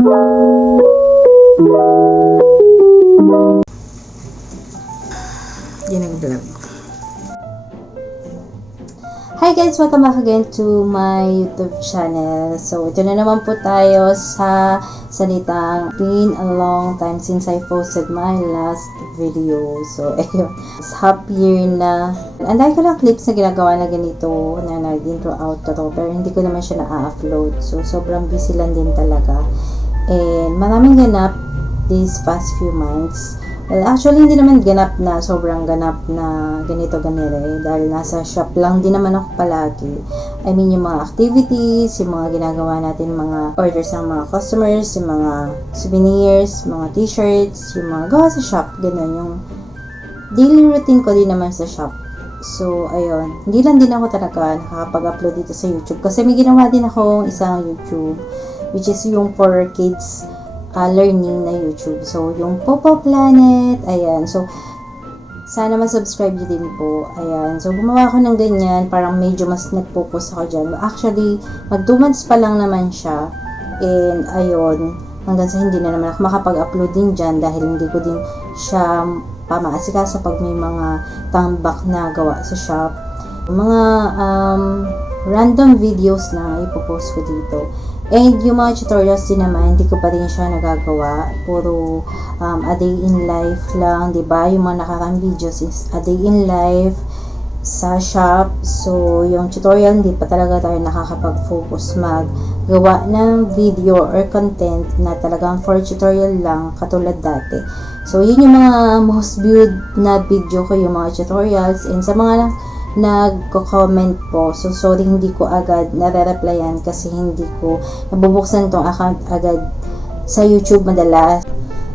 Yun ang vlog. Hi guys! Welcome back again to my YouTube channel. So, ito na naman po tayo sa salitang been a long time since I posted my last video. So, ayun. It's happy year na. Anday ko lang clips na ginagawa na ganito na nag-intro outro to. Pero hindi ko naman siya na-upload. So, sobrang busy lang din talaga. And maraming ganap these past few months. Well, actually, hindi naman ganap na, sobrang ganap na ganito dahil nasa shop lang din naman ako palagi. I mean, yung mga activities, yung mga ginagawa natin, mga orders ng mga customers, yung mga souvenirs, mga t-shirts, yung mga gawa sa shop, ganun. Yung daily routine ko din naman sa shop. So, ayun. Hindi lang din ako talaga nakakapag-upload dito sa YouTube kasi may ginawa din akong isang YouTube, which is yung for kids learning na YouTube. So, yung Powpow Planet, ayan. So, sana ma-subscribe nyo din po. Ayan. So, gumawa ako ng ganyan. Parang medyo mas nag-focus ako dyan. Actually, mag 2 months pa lang naman siya. And, ayun. Hanggang sa hindi na naman ako makapag-upload din dyan dahil hindi ko din siya pamaasikaso pag may mga tambak na gawa sa shop. Mga random videos na ipopost ko dito. And yung mga tutorials din naman, hindi ko pa rin siya nagagawa. Puro a day in life lang, diba? Yung mga nakarang videos is a day in life sa shop. So, yung tutorial, hindi pa talaga tayo nakakapag-focus maggawa ng video or content na talagang for tutorial lang, katulad dati. So, yun yung mga most viewed na video ko, yung mga tutorials. And sa mga nagko-comment po. So, sorry, hindi ko agad nare-replyan kasi hindi ko nabubuksan tong account agad sa YouTube madalas.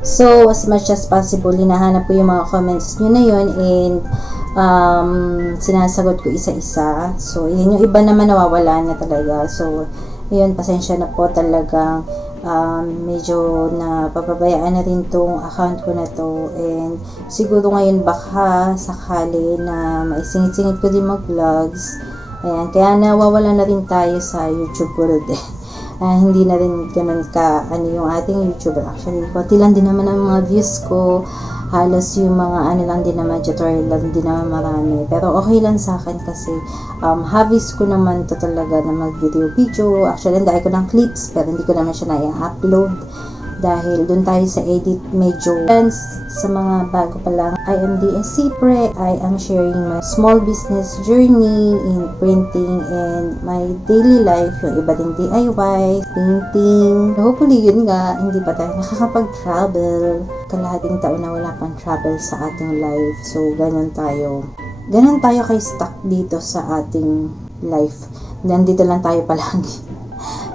So, as much as possible, hinahanap ko yung mga comments nyo na yun and sinasagot ko isa-isa. So, yun yung iba naman nawawala na talaga. So, yun, pasensya na po talagang medyo napapabayaan na rin tong account ko na to, and siguro ngayon baka sakali na maisingit-singit ko din mag-vlogs. Ayan, kaya nawawala na rin tayo sa YouTube world hindi na rin ganun ka yung ating YouTuber. Actually, konti lang din naman ang mga views ko. Halos yung mga lang din naman, tutorial lang din naman marami. Pero okay lang sa akin kasi hobbies ko naman to talaga na mag-video. Actually, dahil ko ng clips pero hindi ko naman siya na-upload dahil dun tayo sa edit medyo. And sa mga bago pa lang, I am Cipre. I am sharing my small business journey in printing and my daily life, yung iba ding DIY, painting. Hopefully, yun nga, hindi pa tayo nakakapag-travel. Kalahating taon na wala pang travel sa ating life. So, ganun tayo kay stuck dito sa ating life. Nandito lang tayo palagi.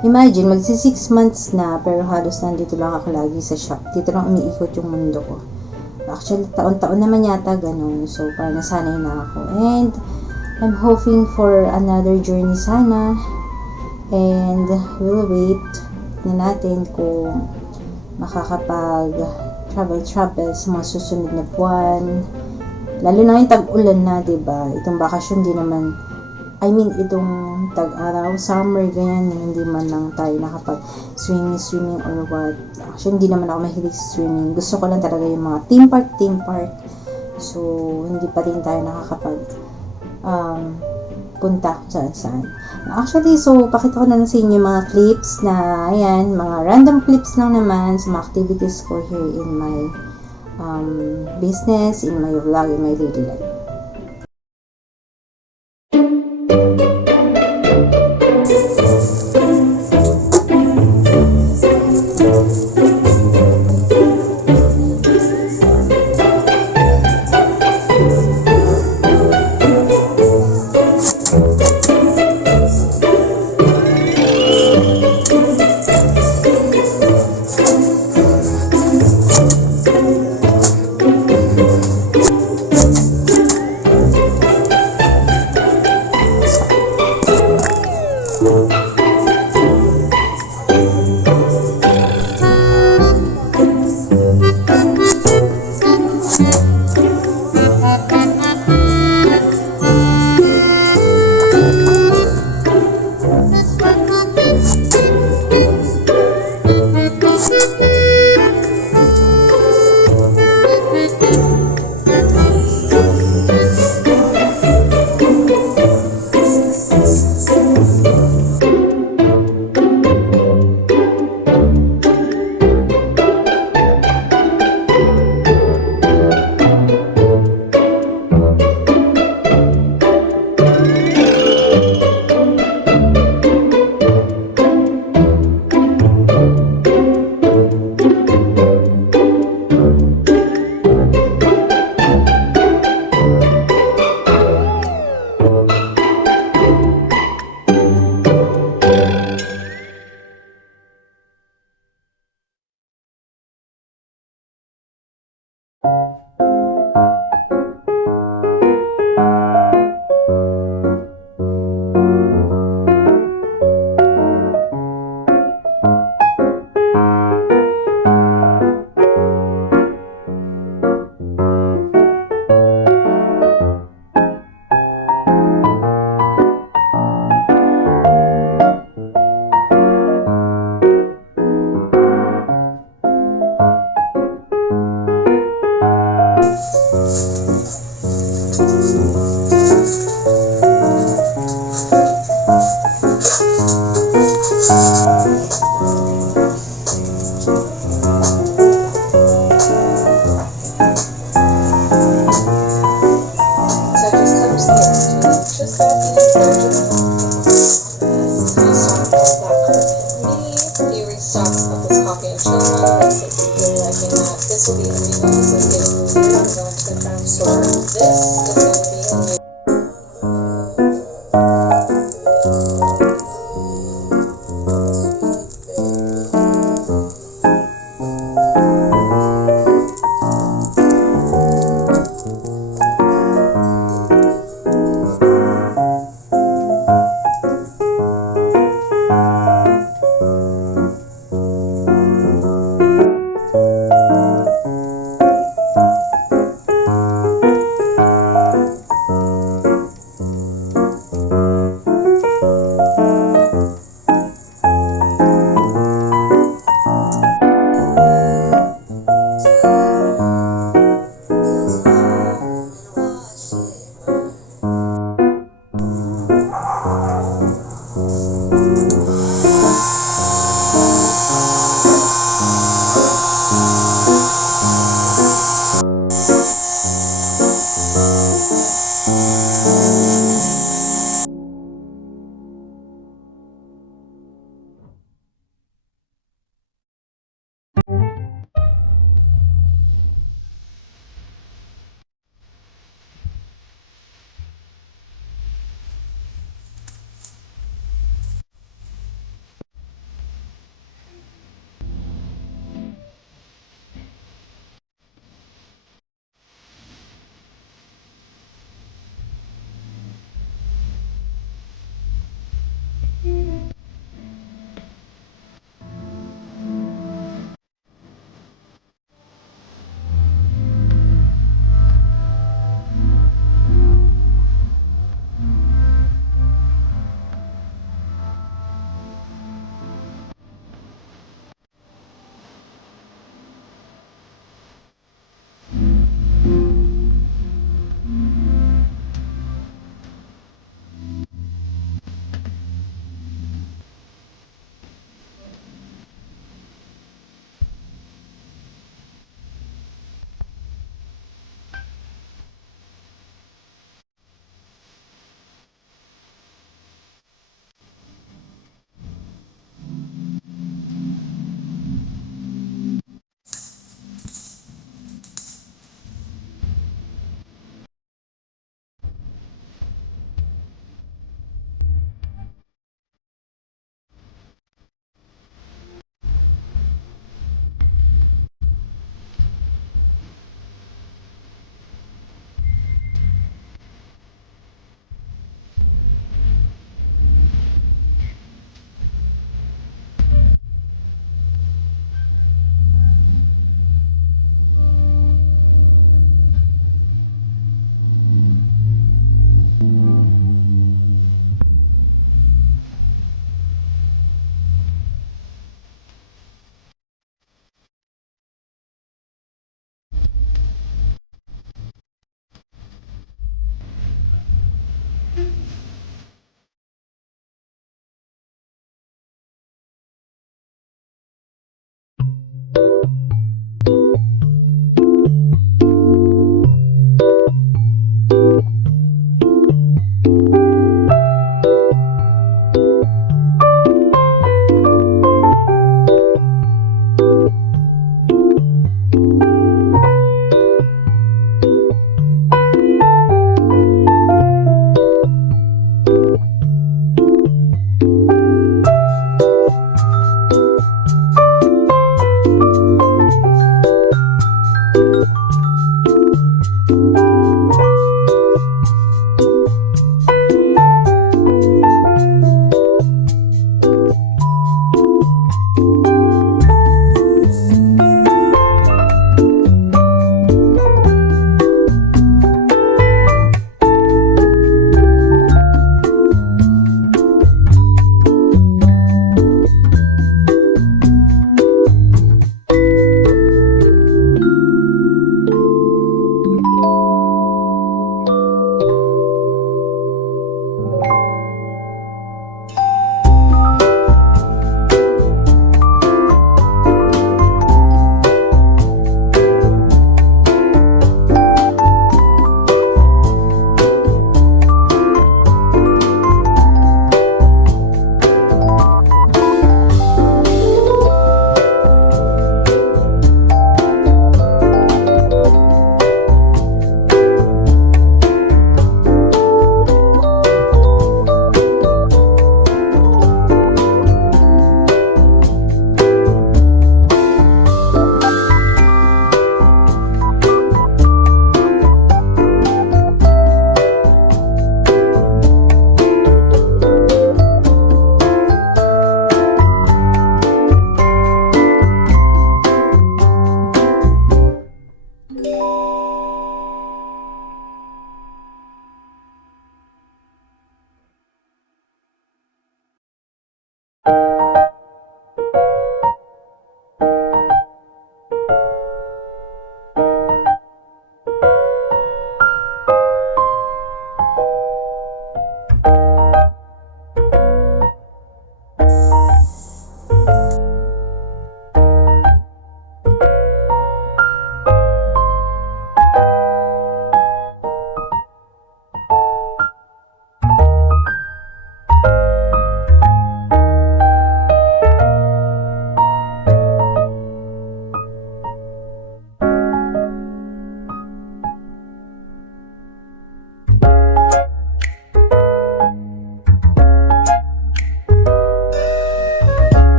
Imagine, magsi 6 months na pero halos nandito lang ako lagi sa shop. Dito lang umiikot yung mundo ko. Actually, taon-taon naman yata ganun. So, parang nasanay na ako. And, I'm hoping for another journey sana. And, we'll wait na natin kung makakapag-travel sa mga susunod na buwan. Lalo na yung tag-ulan na, diba? Itong bakasyon di naman, itong tag-araw, summer, ganyan, hindi man lang tayo nakapag-swimming or what. Actually, hindi naman ako mahilig sa swimming. Gusto ko lang talaga yung mga theme park. So, hindi pa rin tayo nakakapag punta saan. Actually, so, pakita ko na sa inyo mga clips na, ayan, mga random clips lang naman sa mga activities ko here in my business, in my vlog, in my daily life.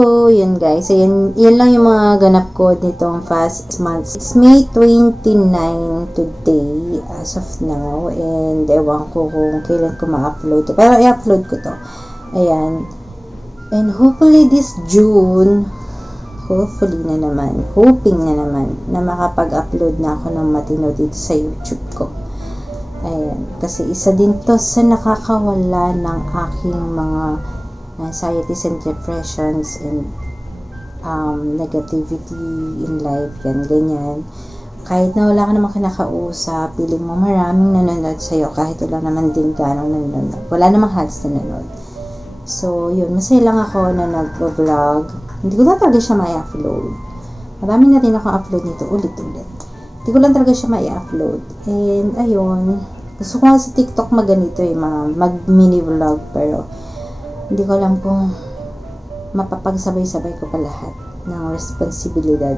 So, yun guys. So, yan lang yung mga ganap ko nitong past months. It's May 29 today as of now. And ewan ko kung kailan ko ma-upload to. Pero i-upload ko to. Ayan. And hopefully this June, hoping na naman, na makapag-upload na ako ng matino dito sa YouTube ko. Ayan. Kasi isa din to sa nakakawala ng aking mga anxieties and depressions and negativity in life, yan, ganyan. Kahit na wala ka namang kinakausap, piling mo maraming nanonood sa'yo, kahit wala naman din ganong nanonood. Wala namang halos nanonood. So, yun, masaya lang ako na nag-vlog. Hindi ko na talaga siya ma-upload. Marami na rin ako upload nito ulit-ulit. Hindi ko lang talaga siya ma-upload. And, ayun, gusto ko nga sa TikTok maganito mag-mini vlog, pero hindi ko alam kung mapapagsabay-sabay ko pa lahat ng responsibilidad.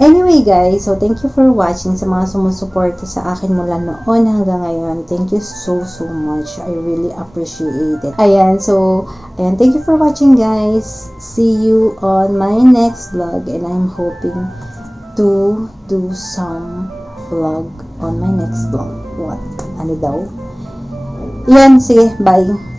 Anyway guys, so thank you for watching. Sa mga sumusuporta sa akin mula noon hanggang ngayon, thank you so much. I really appreciate it. Ayan, thank you for watching guys. See you on my next vlog, and I'm hoping to do some vlog on my next vlog. What? Ano daw? Yan, sige, bye.